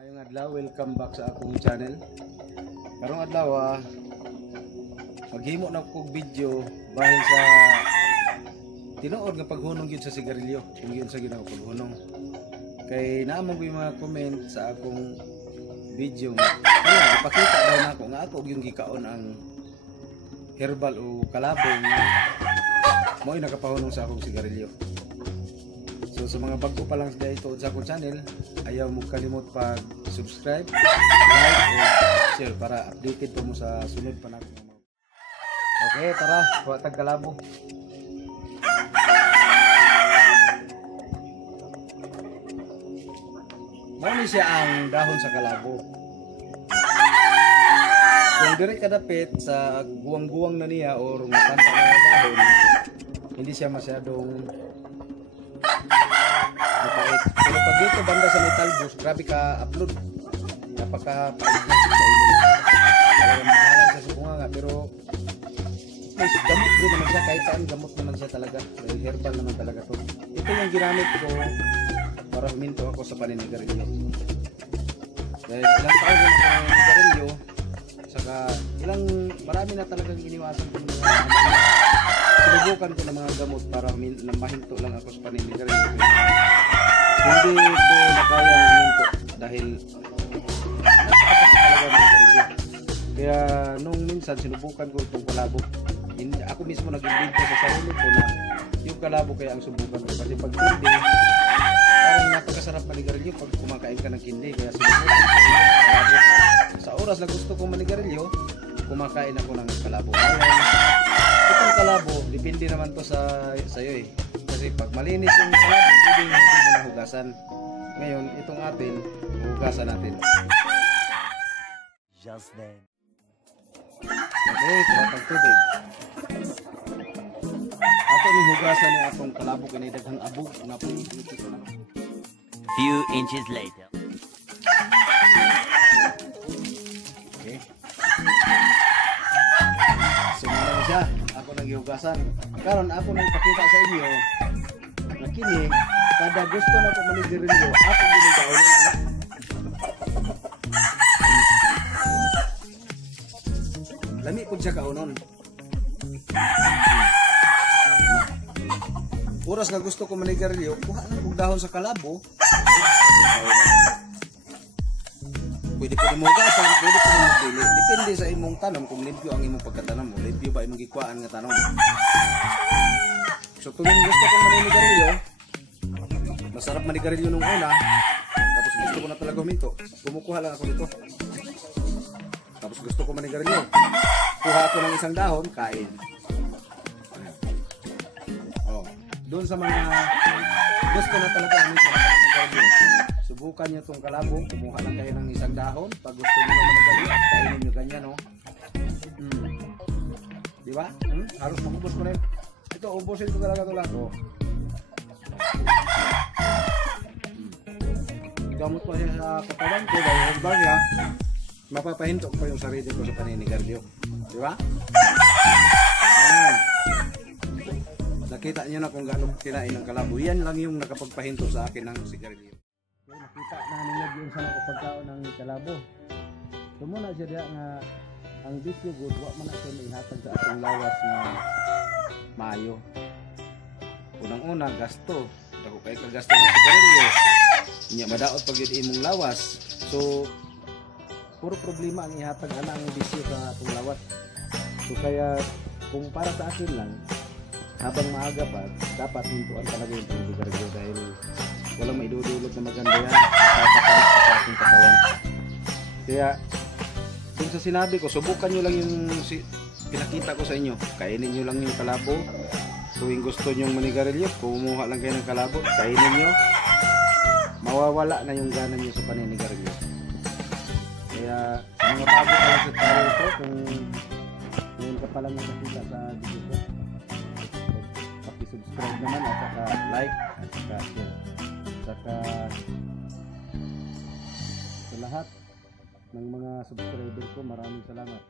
Mayong adlaw, welcome back sa akong channel. Karong adlaw maghimo na kog video bahin sa tinuod nga paghunong gyud sa sigarilyo, kung yun sa ginao paghunong. Kay naamong yung mga comment sa akong video nga ipakita daw nako nga ako yung gikaon ang herbal o kalabong mo ay nakapahunong sa akong sigarilyo. So sa mga bago pa lang dito sa akong channel, ayaw mo kalimot pag-subscribe, like, o share para updated po mo sa sunod pa natin. Okay, tara, kuha tag kalabo. Mao siya ang dahon sa kalabo. Kung dire ka dapit sa guwang-guwang na niya o matanda na dahon, hindi siya masyadong mapait. Pero pag dito banda sa may talbos, grabe ka upload. Napaka-pait na sa ilong. Talagang mahalan siya sa bunga nga. Pero may gamot din naman siya. Kahit saan gamot naman siya talaga. Dahil herbal naman talaga to. Ito yung ginamit ko para huminto ako sa paninigarilyo. Dahil ilang taon na ako paninigarilyo. Saka ilang marami na talagang iniwasan ko mga sinubukan ko ng mga gamot para mahinto lang ako sa paninigarilyo. Hindi ko nakaya huminto dahil napakasakit talaga ng sigarilyo. Kaya nung minsan sinubukan ko itong kalabo, ako mismo nag-invento sa sarili ko na yung kalabo kaya ang subukan ko. Kasi pag hindi, parang napakasarap manigarilyo pag kumakain ka ng kindi. Kaya sinubukan ko yung kalabo. Sa oras na gusto kong manigarilyo, kumakain ako ng kalabo. Kaya itong kalabo, depende naman to sa iyo eh. Kasi pag malinis yung kalabo, hindi mo nahugasan. Ngayon, itong atin, hugasan natin. Just then. Okay, kumatang tubig. Ato ni hugasan ni atong kalabo kay daghang abog nga pag-ikot ko na. Few inches later. Okay. Sumara na siya. Ako nang hihugasan. Karon ako nang ipakita sa inyo na kini kada gusto na ko manigarilyo, ako ginagaon anak. Lami pud siya kaunon. Oras na gusto ko manigarilyo, kuha lang kog dahon sa kalabo. Pwede ko mo hugasan, pwede ko mo magdili. Depende sa imong tanom kung limpyo ang imong pagkatanom mo. Limpyo ba imong gikuhaan nga tanom. So tuwing gusto kong manigarilyo, masarap manigarilyo nung una, tapos gusto ko na talaga huminto, kumukuha lang ako nito. Tapos gusto ko manigarilyo, kuha ako ng isang dahon, kain. Oh, doon sa mga gusto na talaga manigarilyo, subukan nyo itong kalabo, kumuha lang kayo ng isang dahon. Pag gusto nyo na manigarilyo, kainin nyo ganyan, no? Diba? Halos makubos ko na yun. Ito, ubusin ko talaga ito lang. Oh. Gamot pa siya sa katawan ko dahil herbal niya, mapapahinto ko pa yung sarili ko sa paninigarilyo. Diba? Ayan. Nakita nyo na kung gano'ng kinain ng kalabo. Yan lang yung nakapagpahinto sa akin ng sigarilyo. Okay, nakita na nilag yung sa nakapagkaon ng kalabo. So muna siya diya nga ang bisyo good, wak man na siya ihatag sa atong lawas na maayo. Unang-una, gasto. Dako kay kagasto ng sigarilyo. Nya madaot pag yun imong lawas. So puro problema ang ihatag ana ang bisyo sa atong lawas. So kaya kung para sa akin lang, habang maaga pa, dapat hintuan talaga yung pansigarilyo dahil walang maidudulot na maganda yan sa ating katawan. Kaya kung sa sinabi ko, subukan nyo lang yung pinakita ko sa inyo. Kainin nyo lang yung kalabo. Tuwing gusto nyong manigarilyo, kumuha lang kayo ng kalabo, kainin nyo. Mawawala na yung gana nyo sa paninigarilyo. Kaya sa mga bago pa lang sa channel ito, kung ngayon ka palang nakakita sa video ko, subscribe naman at saka like at saka share. Saka sa lahat ng mga subscriber ko, maraming salamat.